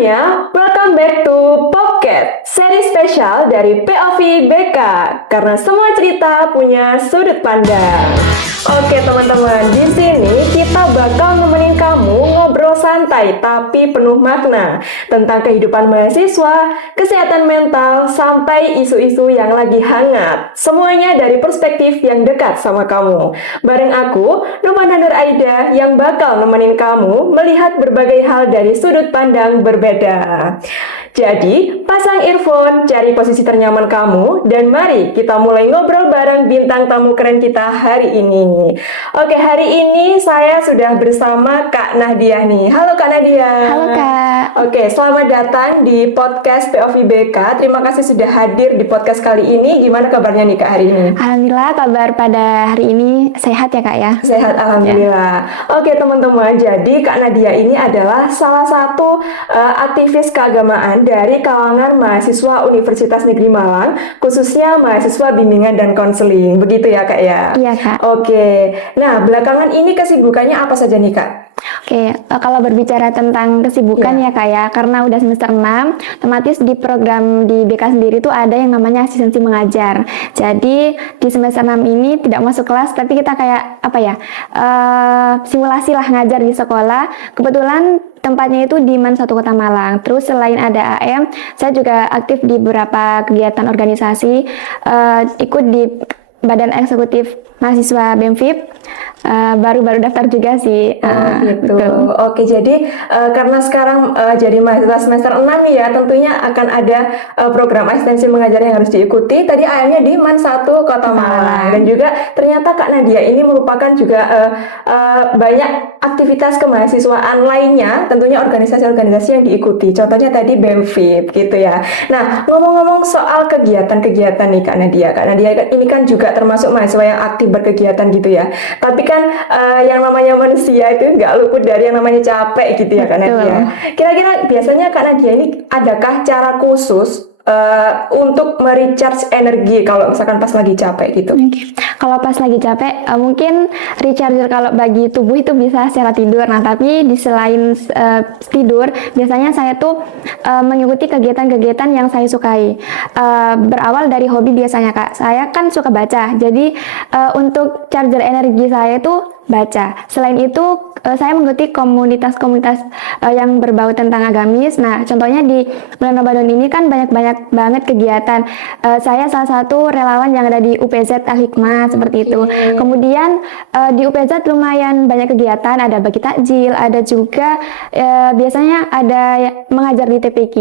semuanya, welcome back to Popcat, seri spesial dari POV BK, karena semua cerita punya sudut pandang. Oke teman-teman, di sini kita bakal nemenin kamu ngobrol santai tapi penuh makna tentang kehidupan mahasiswa, kesehatan mental, sampai isu-isu yang lagi hangat. Semuanya dari perspektif yang dekat sama kamu. Bareng aku, Nurmana Nur Aida, yang bakal nemenin kamu melihat berbagai hal dari sudut pandang berbeda. Jadi, pasang earphone, cari posisi ternyaman kamu, dan mari kita mulai ngobrol bareng bintang tamu keren kita hari ini. Oke, hari ini saya sudah bersama Kak Nahdiah nih. Halo Kak Nahdiah. Halo Kak. Oke, selamat datang di podcast POV BK. Terima kasih sudah hadir di podcast kali ini. Gimana kabarnya nih Kak hari ini? Alhamdulillah kabar pada hari ini sehat ya Kak ya? Sehat, alhamdulillah. Oke teman-teman, jadi Kak Nahdiah ini adalah salah satu aktivis keagamaan dari kalangan mahasiswa Universitas Negeri Malang, khususnya mahasiswa bimbingan dan konseling. Begitu ya Kak ya? Iya Kak. Oke, nah belakangan ini kesibukannya apa saja nih Kak? Oke, kalau berbicara tentang kesibukan ya Kak ya, karena udah semester 6, otomatis di program di BK sendiri tuh ada yang namanya asistensi mengajar. Jadi di semester 6 ini tidak masuk kelas, tapi kita kayak simulasi lah ngajar di sekolah. Kebetulan tempatnya itu di MAN 1 Kota Malang. Terus selain ada AM, saya juga aktif di beberapa kegiatan organisasi, ikut di Badan Eksekutif Mahasiswa BEMFIB, baru daftar juga sih. Gitu. Betul. Oke, jadi karena sekarang jadi mahasiswa semester 6 ya, tentunya akan ada program asistensi mengajar yang harus diikuti. Tadi AM-nya di MAN 1 Kota Malang. Dan juga ternyata Kak Nahdiah ini merupakan juga banyak aktivitas kemahasiswaan lainnya, tentunya organisasi-organisasi yang diikuti. Contohnya tadi BEMFIB gitu ya. Nah, ngomong-ngomong soal kegiatan-kegiatan nih Kak Nahdiah. Kak Nahdiah ini kan juga termasuk mahasiswa yang aktif berkegiatan gitu ya. Tapi kan yang namanya manusia itu nggak luput dari yang namanya capek gitu ya Kak Nahdiah. Kira-kira biasanya Kak Nahdiah ini adakah cara khusus untuk merecharge energi kalau misalkan pas lagi capek gitu? Kalau pas lagi capek, mungkin recharger kalau bagi tubuh itu bisa secara tidur. Nah, tapi di selain tidur, biasanya saya tuh mengikuti kegiatan-kegiatan yang saya sukai. Berawal dari hobi biasanya Kak. Saya kan suka baca, jadi untuk charger energi saya tuh baca. Selain itu, saya mengikuti komunitas-komunitas yang berbau tentang agamis. Nah, contohnya di bulan Ramadan ini kan banyak banget kegiatan. Saya salah satu relawan yang ada di UPZ Al-Hikmah seperti itu. Kemudian di UPZ lumayan banyak kegiatan, ada bagi takjil, ada juga biasanya ada mengajar di TPQ.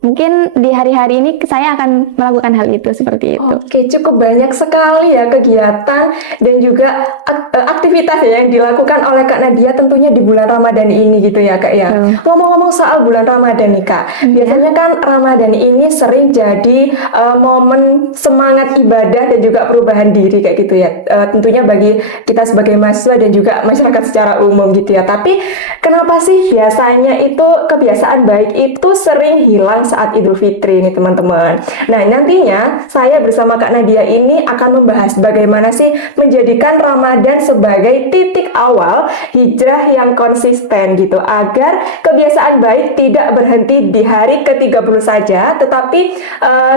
Mungkin di hari-hari ini saya akan melakukan hal itu seperti itu. Oke, cukup banyak sekali ya kegiatan dan juga aktivitas ya yang dilakukan oleh Kak Nahdiah tentunya di bulan Ramadan ini gitu ya Kak ya. Ngomong-ngomong soal bulan Ramadan nih Kak, biasanya kan Ramadan ini sering jadi momen semangat ibadah dan juga perubahan diri kayak gitu ya. Tentunya bagi kita sebagai mahasiswa dan juga masyarakat secara umum gitu ya. Tapi kenapa sih biasanya itu kebiasaan baik itu sering hilang saat Idul Fitri nih teman-teman. Nah, nantinya saya bersama Kak Nahdiah ini akan membahas bagaimana sih menjadikan Ramadan sebagai titik awal hijrah yang konsisten gitu, agar kebiasaan baik tidak berhenti di hari ke-30 saja, tetapi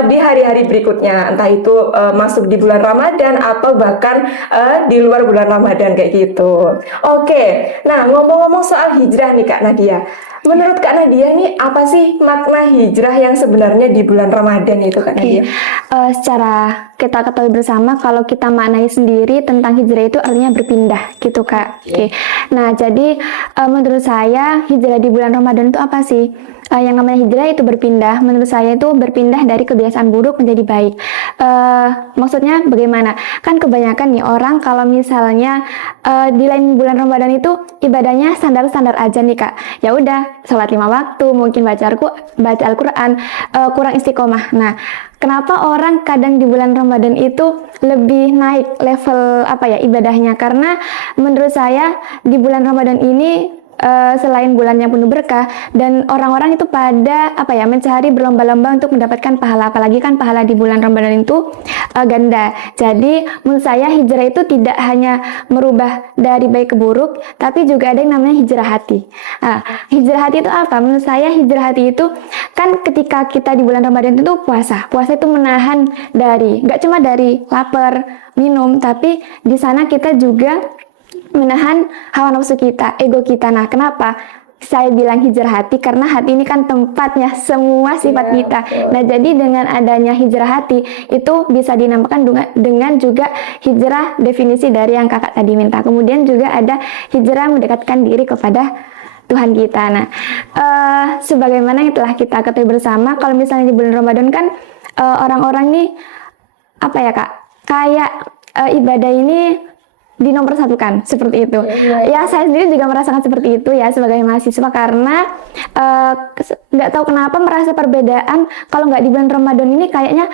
di hari-hari berikutnya, entah itu masuk di bulan Ramadan atau bahkan di luar bulan Ramadan kayak gitu. Oke, nah ngomong-ngomong soal hijrah nih Kak Nahdiah, menurut Kak Nahdiah nih apa sih makna hijrah yang sebenarnya di bulan Ramadan itu Kak Nahdiah? Secara kita ketahui bersama, kalau kita maknai sendiri tentang hijrah itu artinya berpindah gitu Kak. Nah, jadi menurut saya hijrah di bulan Ramadan itu apa sih? Yang namanya hijrah itu berpindah. Menurut saya itu berpindah dari kebiasaan buruk menjadi baik. Maksudnya bagaimana? Kan kebanyakan nih orang kalau misalnya di lain bulan Ramadan itu ibadahnya standar-standar aja nih Kak. Ya udah, sholat 5 waktu, mungkin baca Al-Quran, kurang istiqomah. Nah, kenapa orang kadang di bulan Ramadan itu lebih naik level ibadahnya? Karena menurut saya di bulan Ramadan ini selain bulan yang penuh berkah, dan orang-orang itu pada mencari berlomba-lomba untuk mendapatkan pahala, apalagi kan pahala di bulan Ramadan itu ganda. Jadi menurut saya hijrah itu tidak hanya merubah dari baik ke buruk, tapi juga ada yang namanya hijrah hati. Nah, hijrah hati itu apa? Menurut saya hijrah hati itu kan ketika kita di bulan Ramadan itu puasa itu menahan dari, nggak cuma dari lapar, minum, tapi di sana kita juga menahan hawa nafsu kita, ego kita. Nah, kenapa saya bilang hijrah hati? Karena hati ini kan tempatnya semua sifat kita. Nah, jadi dengan adanya hijrah hati itu bisa dinamakan dengan juga hijrah definisi dari yang kakak tadi minta. Kemudian juga ada hijrah mendekatkan diri kepada Tuhan kita. Nah, sebagaimana yang telah kita ketahui bersama, kalau misalnya di bulan Ramadan kan orang-orang nih kayak ibadah ini dinomorsatukan seperti itu. Ya, saya sendiri juga merasakan seperti itu ya sebagai mahasiswa, karena nggak tahu kenapa merasa perbedaan kalau nggak di bulan Ramadan ini kayaknya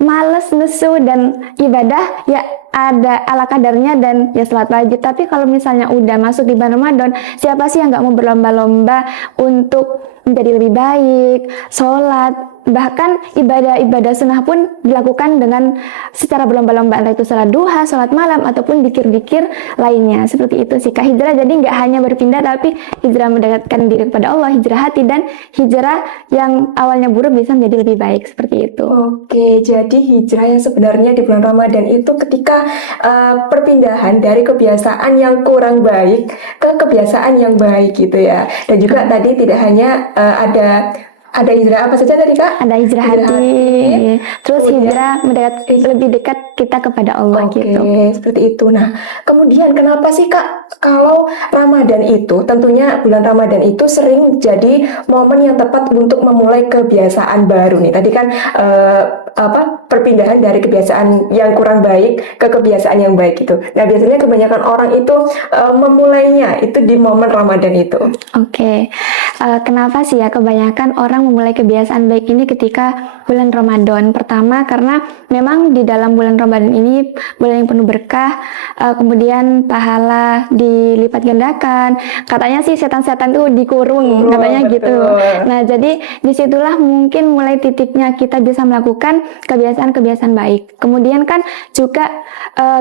males, nesu, dan ibadah ya ada ala kadarnya dan ya salat wajib. Tapi kalau misalnya udah masuk di bulan Ramadan, siapa sih yang nggak mau berlomba-lomba untuk menjadi lebih baik, sholat, bahkan ibadah-ibadah sunnah pun dilakukan dengan secara berlomba-lomba, entah itu sholat duha, sholat malam, ataupun zikir-zikir lainnya. Seperti itu sih Kak, hijrah jadi nggak hanya berpindah, tapi hijrah mendekatkan diri kepada Allah, hijrah hati, dan hijrah yang awalnya buruk bisa menjadi lebih baik, seperti itu. Oke, jadi hijrah yang sebenarnya di bulan Ramadan itu ketika perpindahan dari kebiasaan yang kurang baik ke kebiasaan yang baik gitu ya. Dan juga tadi tidak hanya ada hijrah apa saja tadi Kak? Ada hijrah hati, terus hijrah lebih dekat kita kepada Allah gitu. Oke, seperti itu. Nah, kemudian kenapa sih Kak kalau Ramadan itu, tentunya bulan Ramadan itu sering jadi momen yang tepat untuk memulai kebiasaan baru nih. Tadi kan perpindahan dari kebiasaan yang kurang baik ke kebiasaan yang baik itu. Nah, biasanya kebanyakan orang itu memulainya itu di momen Ramadan itu. Oke. Kenapa sih ya kebanyakan orang memulai kebiasaan baik ini ketika bulan Ramadan? Pertama, karena memang di dalam bulan Ramadan ini bulan yang penuh berkah, kemudian pahala dilipat gandakan. Katanya sih setan-setan tuh dikurung, katanya betul. gitu. Nah, jadi disitulah mungkin mulai titiknya kita bisa melakukan kebiasaan-kebiasaan baik. Kemudian kan juga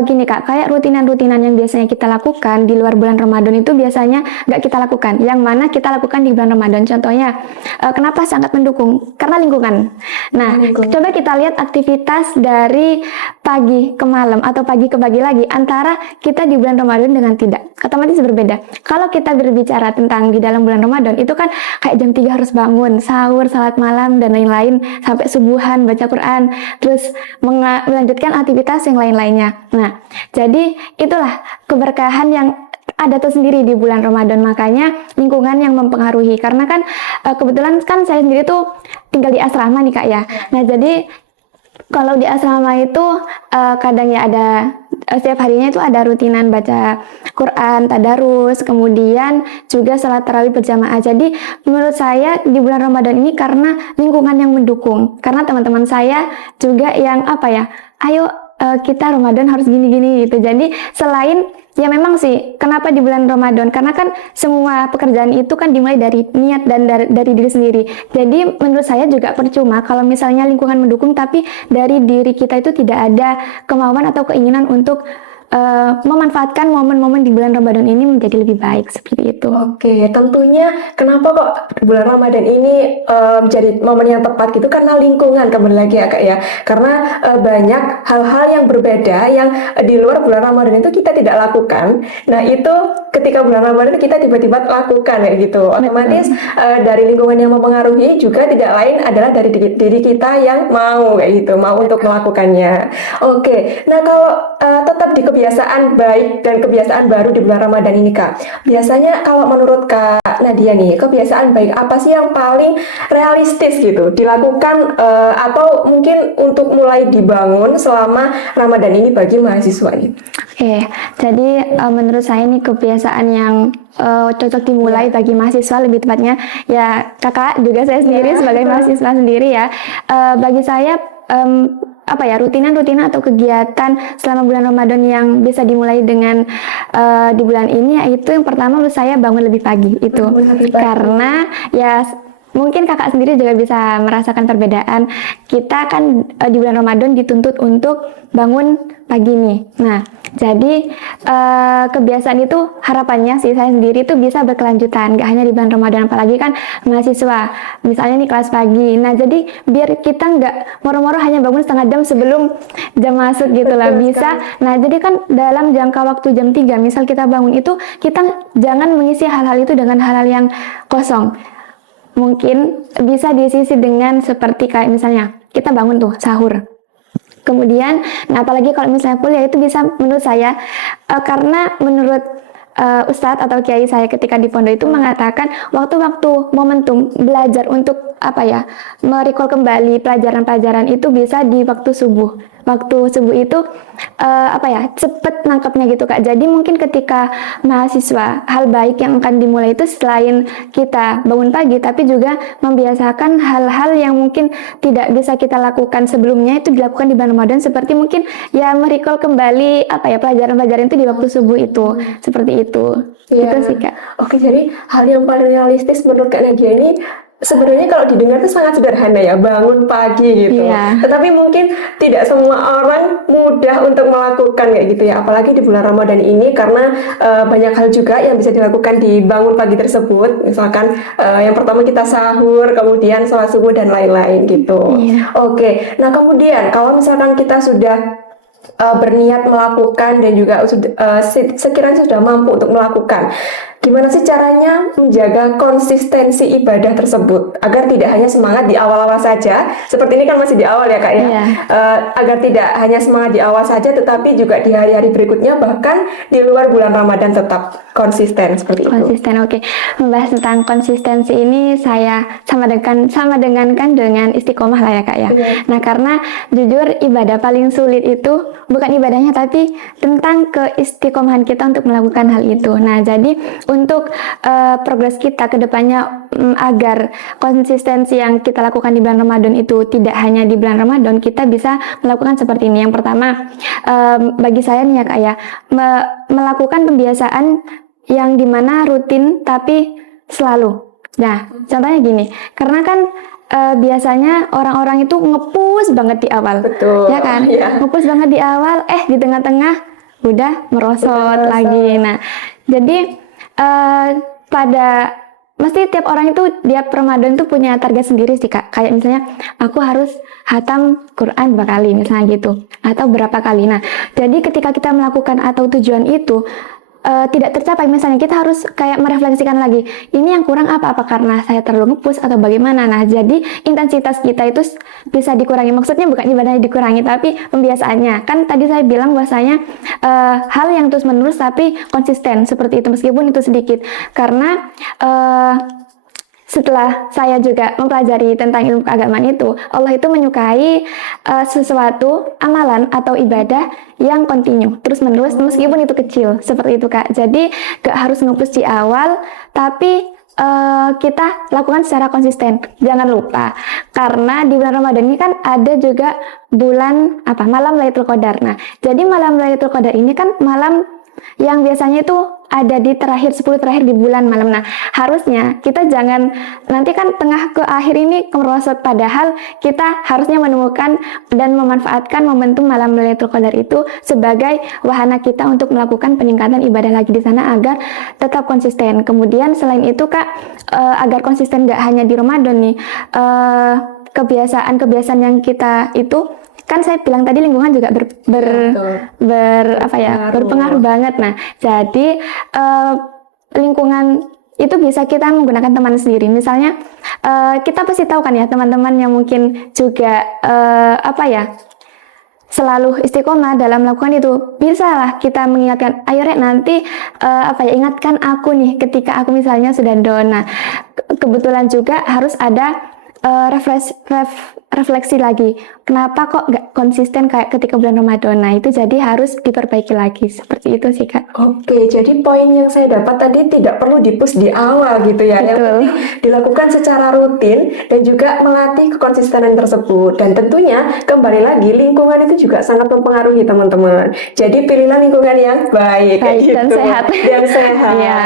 gini Kak, kayak rutinan-rutinan yang biasanya kita lakukan di luar bulan Ramadan itu biasanya nggak kita lakukan. Yang mana kita lakukan di bulan Ramadan. Contohnya, kenapa sangat mendukung? Karena lingkungan. Nah, coba kita lihat aktivitas dari pagi ke malam atau pagi ke pagi lagi antara kita di bulan Ramadan dengan tidak. Otomatis berbeda. Kalau kita berbicara tentang di dalam bulan Ramadan, itu kan kayak jam 3 harus bangun, sahur, salat malam, dan lain-lain, sampai subuhan, baca Quran, terus melanjutkan aktivitas yang lain-lainnya. Nah, jadi itulah keberkahan yang ada tersendiri di bulan Ramadan, makanya lingkungan yang mempengaruhi. Karena kan kebetulan kan saya sendiri tuh tinggal di asrama nih Kak ya. Nah, jadi kalau di asrama itu kadang ya ada setiap harinya itu ada rutinan baca Quran, tadarus, kemudian juga salat tarawih berjamaah. Jadi menurut saya di bulan Ramadan ini karena lingkungan yang mendukung, karena teman-teman saya juga yang ayo kita Ramadan harus gini-gini gitu. Jadi selain ya memang sih, kenapa di bulan Ramadan? Karena kan semua pekerjaan itu kan dimulai dari niat dan dari diri sendiri. Jadi menurut saya juga percuma kalau misalnya lingkungan mendukung tapi dari diri kita itu tidak ada kemauan atau keinginan untuk memanfaatkan momen-momen di bulan Ramadan ini menjadi lebih baik, seperti itu. Oke, tentunya kenapa kok bulan Ramadan ini menjadi momen yang tepat gitu, karena lingkungan kembali lagi ya Kak ya. Karena banyak hal-hal yang berbeda yang di luar bulan Ramadan itu kita tidak lakukan. Nah, itu ketika bulan Ramadan kita tiba-tiba lakukan kayak gitu. Otomatis dari lingkungan yang mempengaruhi juga tidak lain adalah dari diri kita yang mau kayak gitu, mau untuk melakukannya. Oke. Nah, kalau tetap di kebiasaan baik dan kebiasaan baru di bulan Ramadan ini Kak, biasanya kalau menurut Kak Nadia nih, kebiasaan baik apa sih yang paling realistis gitu dilakukan atau mungkin untuk mulai dibangun selama Ramadan ini bagi mahasiswa nih? Oke, jadi menurut saya ini kebiasaan yang cocok dimulai bagi mahasiswa, lebih tepatnya ya kakak juga saya sendiri sebagai mahasiswa sendiri ya. Bagi saya rutinan atau kegiatan selama bulan Ramadan yang bisa dimulai dengan di bulan ini, yaitu yang pertama menurut saya bangun lebih pagi itu. Karena ya mungkin kakak sendiri juga bisa merasakan perbedaan. Kita kan di bulan Ramadan dituntut untuk bangun pagi nih. Nah, jadi kebiasaan itu harapannya sih saya sendiri itu bisa berkelanjutan, gak hanya di bulan Ramadan, apalagi kan mahasiswa, misalnya nih kelas pagi. Nah, jadi biar kita nggak moro-moro hanya bangun setengah jam sebelum jam masuk gitu lah, bisa. Nah, jadi kan dalam jangka waktu jam 3, misal kita bangun itu, kita jangan mengisi hal-hal itu dengan hal-hal yang kosong. Mungkin bisa diisi dengan seperti kayak misalnya kita bangun tuh sahur. Kemudian, nah apalagi kalau misalnya kuliah itu bisa menurut saya, karena menurut Ustadz atau kiai saya ketika di pondok itu mengatakan waktu-waktu momentum belajar untuk merecall kembali pelajaran-pelajaran itu bisa di waktu subuh. Waktu subuh itu cepet nangkepnya gitu Kak. Jadi mungkin ketika mahasiswa, hal baik yang akan dimulai itu selain kita bangun pagi, tapi juga membiasakan hal-hal yang mungkin tidak bisa kita lakukan sebelumnya itu dilakukan di bulan Ramadan, seperti mungkin ya merecall kembali pelajaran-pelajaran itu di waktu subuh itu, seperti itu. Ya. Itu sih Kak. Oke, jadi hal yang paling realistis menurut Kak Nadia ini sebenarnya kalau didengar itu sangat sederhana ya, bangun pagi gitu. Iya. Tetapi mungkin tidak semua orang mudah untuk melakukan kayak gitu ya, apalagi di bulan Ramadan ini karena banyak hal juga yang bisa dilakukan di bangun pagi tersebut. Misalkan yang pertama kita sahur, kemudian sholat subuh dan lain-lain gitu. Iya. Oke, nah kemudian kalau misalkan kita sudah berniat melakukan dan juga sekiranya sudah mampu untuk melakukan, gimana sih caranya menjaga konsistensi ibadah tersebut agar tidak hanya semangat di awal-awal saja, seperti ini kan masih di awal ya Kak ya, Iya. Agar tidak hanya semangat di awal saja tetapi juga di hari-hari berikutnya bahkan di luar bulan Ramadan tetap konsisten seperti itu. Konsisten, oke. Membahas tentang konsistensi ini saya sama dengan istiqomah lah ya Kak ya. Nah, karena jujur ibadah paling sulit itu bukan ibadahnya tapi tentang keistiqomahan kita untuk melakukan hal itu. Nah, jadi untuk progres kita ke depannya agar konsistensi yang kita lakukan di bulan Ramadan itu tidak hanya di bulan Ramadan, kita bisa melakukan seperti ini. Yang pertama, bagi saya nih ya Kak ya, melakukan pembiasaan yang dimana rutin tapi selalu. Nah, contohnya gini, karena kan biasanya orang-orang itu ngepus banget di awal. Betul. Ya kan? Ya. Ngepus banget di awal, di tengah-tengah udah merosot lagi. Nah, jadi mesti tiap orang itu tiap Ramadan tuh punya target sendiri sih Kak. Kayak misalnya aku harus hatam Quran 2 kali misalnya gitu, atau berapa kali. Nah, jadi ketika kita melakukan atau tujuan itu tidak tercapai, misalnya kita harus kayak merefleksikan lagi, ini yang kurang apa karena saya terlalu ngepush atau bagaimana. Nah, jadi intensitas kita itu bisa dikurangi, maksudnya bukan ibadahnya dikurangi tapi pembiasaannya. Kan tadi saya bilang bahwasanya hal yang terus menerus tapi konsisten seperti itu meskipun itu sedikit, karena setelah saya juga mempelajari tentang ilmu keagamaan itu, Allah itu menyukai sesuatu amalan atau ibadah yang kontinu, terus menerus meskipun itu kecil, seperti itu Kak. Jadi gak harus ngepush di awal, tapi kita lakukan secara konsisten. Jangan lupa, karena di bulan Ramadan ini kan ada juga bulan malam Lailatul Qadar. Nah, jadi malam Lailatul Qadar ini kan malam yang biasanya itu ada di 10 terakhir di bulan malam. Nah, harusnya kita jangan nanti kan tengah ke akhir ini merosot, padahal kita harusnya menemukan dan memanfaatkan momentum malam Lailatul Qadar itu sebagai wahana kita untuk melakukan peningkatan ibadah lagi di sana agar tetap konsisten. Kemudian selain itu Kak, agar konsisten gak hanya di Ramadan nih, kebiasaan-kebiasaan yang kita itu kan saya bilang tadi lingkungan juga berpengaruh banget. Nah, jadi lingkungan itu bisa kita menggunakan teman sendiri. Misalnya kita pasti tahu kan ya teman-teman yang mungkin juga selalu istiqomah dalam melakukan itu, bisa lah kita mengingatkan, ayo Rek nanti ingatkan aku nih ketika aku misalnya sudah down. Nah, kebetulan juga harus ada refleksi lagi, kenapa kok nggak konsisten kayak ketika bulan Ramadan. Nah itu jadi harus diperbaiki lagi, seperti itu sih Kak. Oke, jadi poin yang saya dapat tadi tidak perlu di-push di awal gitu ya. Yang Betul. penting dilakukan secara rutin dan juga melatih kekonsistenan tersebut. Dan tentunya kembali lagi lingkungan itu juga sangat mempengaruhi teman-teman. Jadi pilihlah lingkungan yang baik, kayak Baik dan gitu. sehat. Yang sehat. Iya.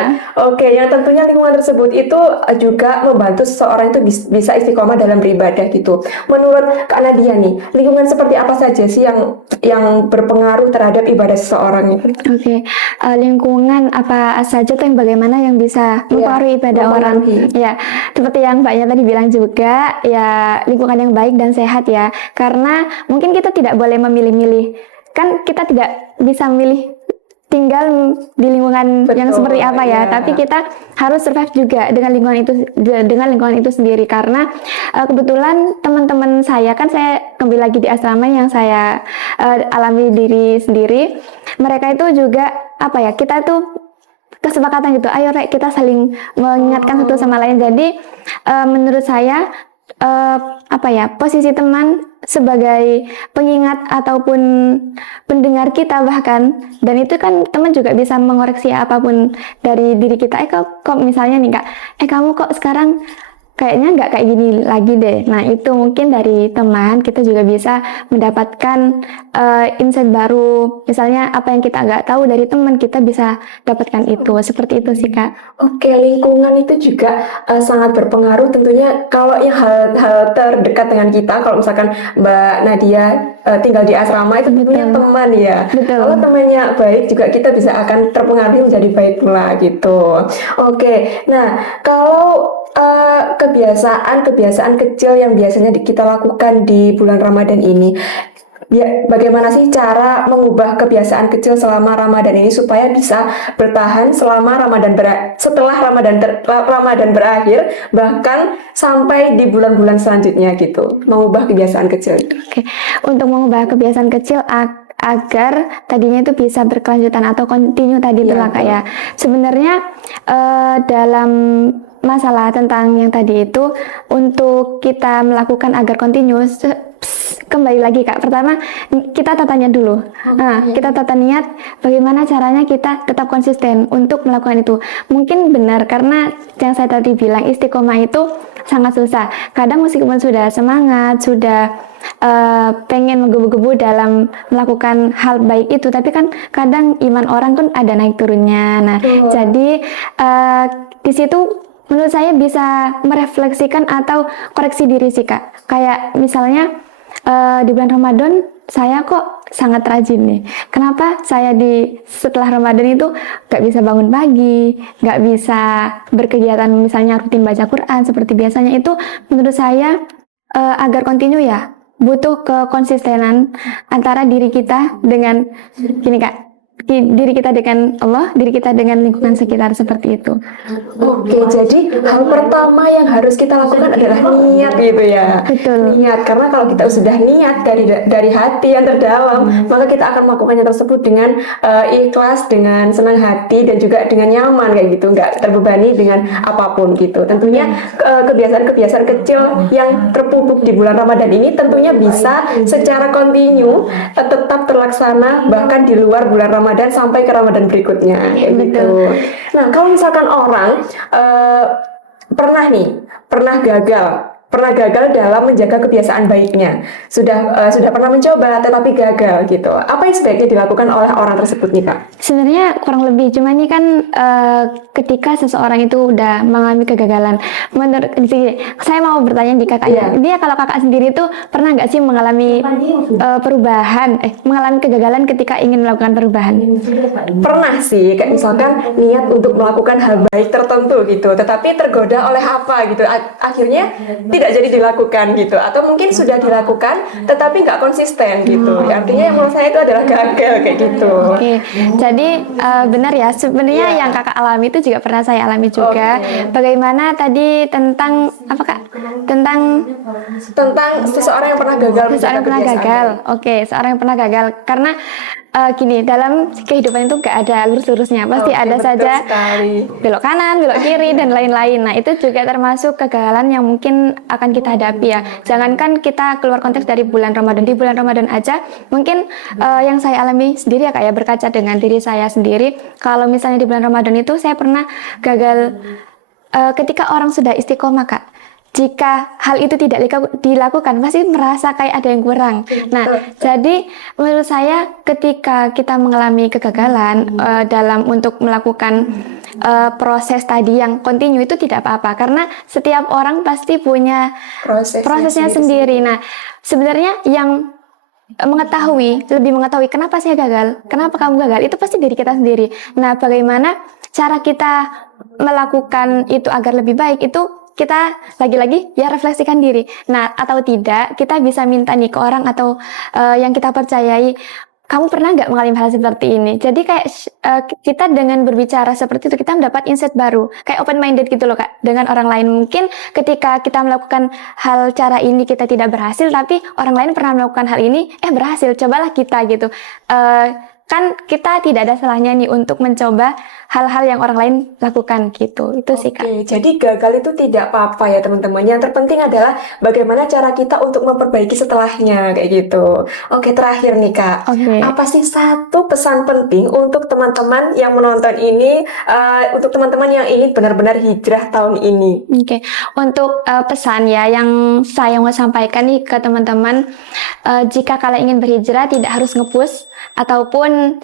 Oke, yang tentunya lingkungan tersebut itu juga membantu seseorang itu bisa istiqomah dalam beribadah gitu. Menurut Kak Nadia nih, lingkungan seperti apa saja sih yang berpengaruh terhadap ibadah seseorang itu? Oke, lingkungan apa saja tuh yang bagaimana yang bisa mempengaruhi ibadah orang? Ya, seperti yang Mbaknya tadi bilang juga, ya lingkungan yang baik dan sehat ya. Karena mungkin kita tidak boleh memilih-milih. Kan kita tidak bisa memilih tinggal di lingkungan yang seperti apa ya, tapi kita harus survive juga dengan lingkungan itu sendiri. Karena kebetulan teman-teman saya, kan saya kembali lagi di asrama yang saya alami diri sendiri, mereka itu juga apa ya, kita tuh kesepakatan gitu, ayo Rek, kita saling mengingatkan satu sama lain. Jadi menurut saya apa ya, posisi teman sebagai pengingat ataupun pendengar kita bahkan, dan itu kan teman juga bisa mengoreksi apapun dari diri kita. Kok misalnya nih Kak, kamu kok sekarang kayaknya nggak kayak gini lagi deh. Nah itu mungkin dari teman kita juga bisa mendapatkan insight baru. Misalnya apa yang kita nggak tahu dari teman, kita bisa dapatkan itu. Seperti itu sih Kak. Oke, lingkungan itu juga sangat berpengaruh tentunya. Kalau yang hal terdekat dengan kita, kalau misalkan Mbak Nadia tinggal di asrama, itu tentunya teman ya. Betul. Kalau temannya baik juga kita bisa akan terpengaruh menjadi baik pula gitu. Oke, nah kalau kebiasaan kecil yang biasanya kita lakukan di bulan Ramadan ini, bagaimana sih cara mengubah kebiasaan kecil selama Ramadan ini supaya bisa bertahan selama setelah Ramadan berakhir, bahkan sampai di bulan-bulan selanjutnya gitu, mengubah kebiasaan kecil. Oke, untuk mengubah kebiasaan kecil agar tadinya itu bisa berkelanjutan atau continue tadi itu lah Kak ya. Sebenarnya dalam masalah tentang yang tadi itu, untuk kita melakukan agar continue, kembali lagi Kak, pertama kita tata niat dulu. Kita tata niat bagaimana caranya kita tetap konsisten untuk melakukan itu. Mungkin benar karena yang saya tadi bilang, istiqomah itu sangat susah. Kadang meskipun sudah semangat, sudah pengen menggebu-gebu dalam melakukan hal baik itu, tapi kan kadang iman orang pun ada naik turunnya. Nah, jadi di situ menurut saya bisa merefleksikan atau koreksi diri sih Kak. Kayak misalnya di bulan Ramadan saya kok sangat rajin nih. Kenapa saya setelah Ramadan itu gak bisa bangun pagi, gak bisa berkegiatan misalnya rutin baca Quran seperti biasanya. Itu menurut saya agar continue ya, butuh kekonsistenan antara diri kita dengan gini Kak, diri kita dengan Allah, diri kita dengan lingkungan sekitar, seperti itu. Oke, jadi hal pertama yang harus kita lakukan adalah niat gitu ya. Betul. Niat, karena kalau kita sudah niat dari hati yang terdalam, maka kita akan melakukannya tersebut dengan ikhlas, dengan senang hati, dan juga dengan nyaman kayak gitu, nggak terbebani dengan apapun gitu. Tentunya kebiasaan-kebiasaan kecil yang terpupuk di bulan Ramadan ini tentunya bisa secara kontinu tetap terlaksana bahkan di luar bulan Ramadan sampai ke Ramadan berikutnya kayak gitu. Nah, kalau misalkan orang pernah gagal dalam menjaga kebiasaan baiknya, sudah pernah mencoba tetapi gagal gitu, apa yang sebaiknya dilakukan oleh orang tersebut nih Kak? Sebenarnya kurang lebih, cuma ini kan ketika seseorang itu udah mengalami kegagalan, menurut saya mau bertanya di kakaknya, dia kalau kakak sendiri itu pernah nggak sih mengalami mengalami kegagalan ketika ingin melakukan perubahan? Pernah sih, kayak misalkan niat untuk melakukan hal baik tertentu gitu, tetapi tergoda oleh apa gitu, akhirnya tidak jadi dilakukan gitu, atau mungkin sudah dilakukan tetapi nggak konsisten gitu. Artinya yang menurut saya itu adalah gagal kayak gitu. Oke, jadi benar ya, sebenarnya yang kakak alami itu juga pernah saya alami juga. Bagaimana tadi tentang apa Kak? Tentang seseorang yang pernah gagal. Seseorang yang pernah gagal. Oke, seorang yang pernah gagal karena gini, dalam kehidupan itu gak ada lurus-lurusnya, pasti Oke, ada betul saja sekali. belok kanan, belok kiri, dan lain-lain. Nah, itu juga termasuk kegagalan yang mungkin akan kita hadapi ya. Jangankan kita keluar konteks dari bulan Ramadan, di bulan Ramadan aja, mungkin yang saya alami sendiri ya Kak ya, berkaca dengan diri saya sendiri. Kalau misalnya di bulan Ramadan itu saya pernah gagal ketika orang sudah istiqomah Kak. Jika hal itu tidak dilakukan, pasti merasa kayak ada yang kurang. Nah, jadi menurut saya ketika kita mengalami kegagalan dalam untuk melakukan proses tadi yang kontinu itu tidak apa-apa, karena setiap orang pasti punya prosesnya sendiri. Nah, sebenarnya yang lebih mengetahui kenapa saya gagal, kenapa kamu gagal, itu pasti diri kita sendiri. Nah, bagaimana cara kita melakukan itu agar lebih baik, itu kita lagi-lagi ya refleksikan diri. Nah, atau tidak, kita bisa minta nih ke orang atau yang kita percayai, kamu pernah nggak mengalami hal seperti ini? Jadi kayak kita dengan berbicara seperti itu, kita mendapat insight baru. Kayak open-minded gitu loh Kak, dengan orang lain. Mungkin ketika kita melakukan hal cara ini kita tidak berhasil, tapi orang lain pernah melakukan hal ini, berhasil, cobalah kita gitu. Kan kita tidak ada salahnya nih untuk mencoba hal-hal yang orang lain lakukan gitu. Itu sih Kak. Oke, jadi gagal itu tidak apa-apa ya teman-teman. Yang terpenting adalah bagaimana cara kita untuk memperbaiki setelahnya kayak gitu. Oke, terakhir nih Kak. Apa sih satu pesan penting untuk teman-teman yang menonton ini, untuk teman-teman yang ingin benar-benar hijrah tahun ini? Oke, untuk pesan ya yang saya mau sampaikan nih ke teman-teman, jika kalian ingin berhijrah tidak harus nge-push ataupun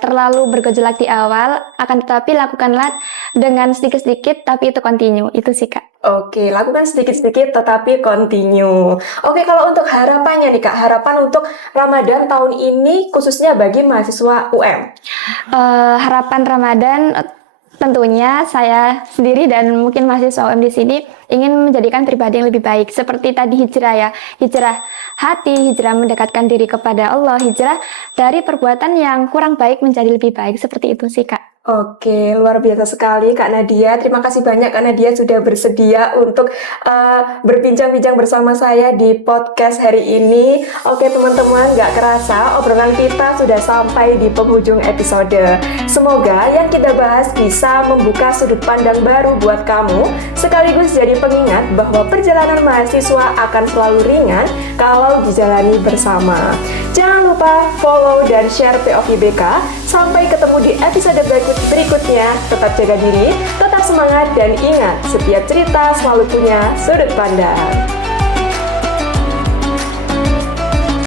terlalu bergejolak di awal, akan tetapi lakukanlah dengan sedikit-sedikit tapi itu continue. Itu sih Kak. Oke, lakukan sedikit-sedikit tetapi continue. Oke, kalau untuk harapannya nih Kak, harapan untuk Ramadan tahun ini khususnya bagi mahasiswa UM. Harapan Ramadan tentunya saya sendiri dan mungkin mahasiswa UM di sini ingin menjadikan pribadi yang lebih baik. Seperti tadi hijrah ya, hijrah hati, hijrah mendekatkan diri kepada Allah, hijrah dari perbuatan yang kurang baik menjadi lebih baik. Seperti itu sih Kak. Oke, luar biasa sekali Kak Nadia. Terima kasih banyak Kak Nadia sudah bersedia untuk berbincang-bincang bersama saya di podcast hari ini. Oke teman-teman, gak kerasa obrolan kita sudah sampai di penghujung episode. Semoga yang kita bahas bisa membuka sudut pandang baru buat kamu, sekaligus jadi pengingat bahwa perjalanan mahasiswa akan selalu ringan kalau dijalani bersama. Jangan lupa follow dan share POV BK. Sampai ketemu di episode berikutnya. Tetap jaga diri, tetap semangat, dan ingat, setiap cerita selalu punya sudut pandang.